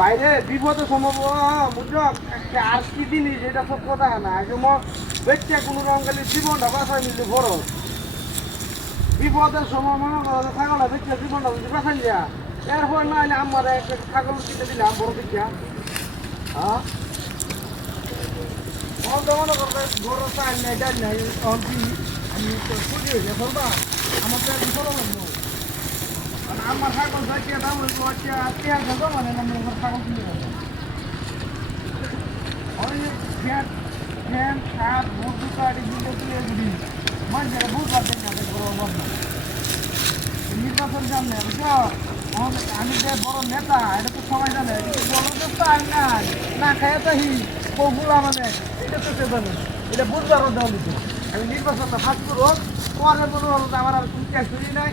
বাইরে বিপদে সম্ভব বুঝছো আর কি জিনিস এটা সব কথা না বেচছে কোনো রকম খালি জীবনটা বাঁচাই নিতে বড় বিপদের সময় মনে করো ছাগলটা বেচছে জীবনটা যদি বাঁচাই যা এরপর না হলে আমার একটা ছাগল কিনে দিলাম বড় দিচ্ছা হ্যাঁ মনে করবে বড় চাল নাই ডাল নাই আমি তো খুঁজি হয়েছে বলবা আমার তো একটু বড় লাগবো আমার ছাগল থাকে দাম হইব পেঁয়াজ হবে মানে আমার ছাগল কিনে দেবো ওই ফ্যান ফ্যান শাক মুরগি কাটি দিলে তুলে দিবি মানুষেরা বুঝবার দেখে নির্বাচন জানে বুঝছো আমি যে বড় নেতা এটা তো সবাই জানে কিন্তু বড় তো আই নাই না খাই তাহি বগুলা মানে এটা তো সে জানে এটা বুঝবার দেওয়া দিত আমি নির্বাচনটা ফাঁস করবো পরে মনে হলো আমার আর কোনো ক্যাশ করি নাই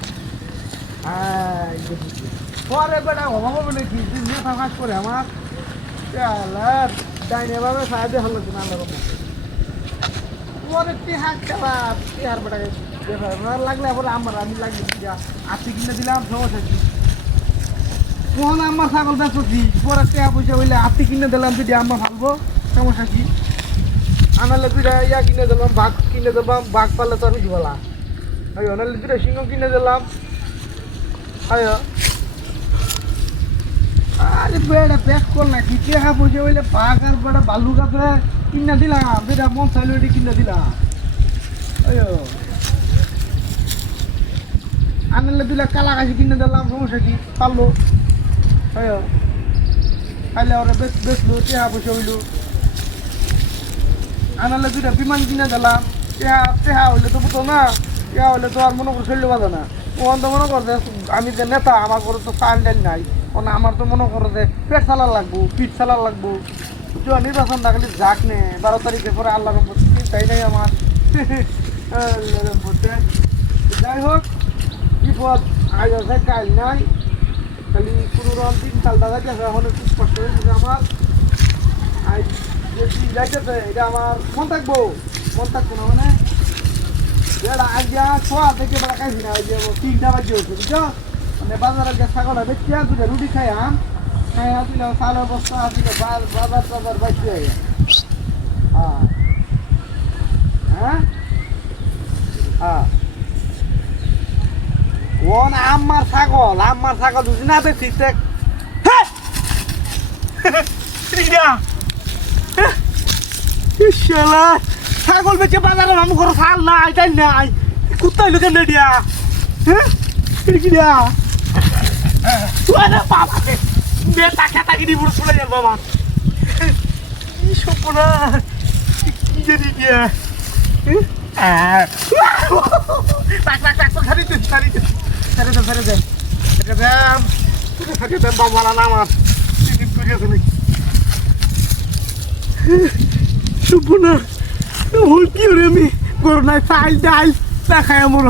পরে বেটা অভাব বলে কি নেতা ফাঁস করে আমার ডাইনে ভাবে সাহায্য হলো কিনা আল্লাহ পরে তিহার খেলা তিহার বেটাকে লাগলে আবার আমার আমি লাগলে আশি কিনে দিলাম সমস্যা কি কোন আমার ছাগল বেচছি পরে টাকা পয়সা হইলে আশি কিনে দিলাম যদি আমরা ভাববো সমস্যা কি আনালে দুইটা ইয়া কিনে দিলাম বাঘ কিনে দিলাম বাঘ পারলে তো আমি বলা আয়ো নাহলে দুইটা সিংহ কিনে দিলাম আয়ো আরে বেড়া প্যাক কর না কি টাকা পয়সা হইলে বাঘ আর বেড়া বালু গাছে কিনে দিলাম যেটা মন চাইলে ওইটা কিনে দিলাম আয়ো আনলে দুইটা কালা কাশি কিনে দিলাম সমস্যা কি পারলো আয়ো খাইলে ওরা বেচলো টাকা পয়সা হইলো আনালে দুইটা বিমান কিনে দিলাম টেহা হইলে তো বুঝতো না টেহা হইলে তো আর মনে করে চললে বাজে না ওখান তো মনে করছে আমি যে নেতা আমার ঘরে তো চাল ডাল নাই ওখানে আমার তো মনে করো যে পেট চালার লাগবো পিঠ চালার লাগবো নির্বাচন থাকলে যাক নে 12 তারিখে পরে আল্লাহ চিন্তাই নাই আমার যাই হোক বিপদ আজ আছে কাল নাই খালি কোনো রকম 3 সাল দাদা গেছে এখন একটু কষ্ট হয়ে গেছে আমার আজ যাইতেছে এটা আমার মন থাকবো না মানে আজকে ছোয়া থেকে বেড়া খাইছি না ওই যে 3টা বাজে হচ্ছে বুঝছো মানে বাজারে গিয়ে ছাগলটা বেচছি দুটা রুটি খাইয়াম খাইয়া দিলাম চালের বস্তা আসলে বাজার বাজছে হ্যাঁ হ্যাঁ ওন আমার ছাগল বুঝি না দেখছি ছাগল বেচে বাজারে আমি ঘর ছাল নাই তাই নাই কুত্তাই লোকের নেডিয়া হ্যাঁ কি দিয়া বাবা বেটা খেতা কিনি পুরো চলে যাবো আমার কি সপনা কি জানি দিয়া বাবা না আমার সপনা কি আমি গরু নাই চাল ডাল না খাই আমার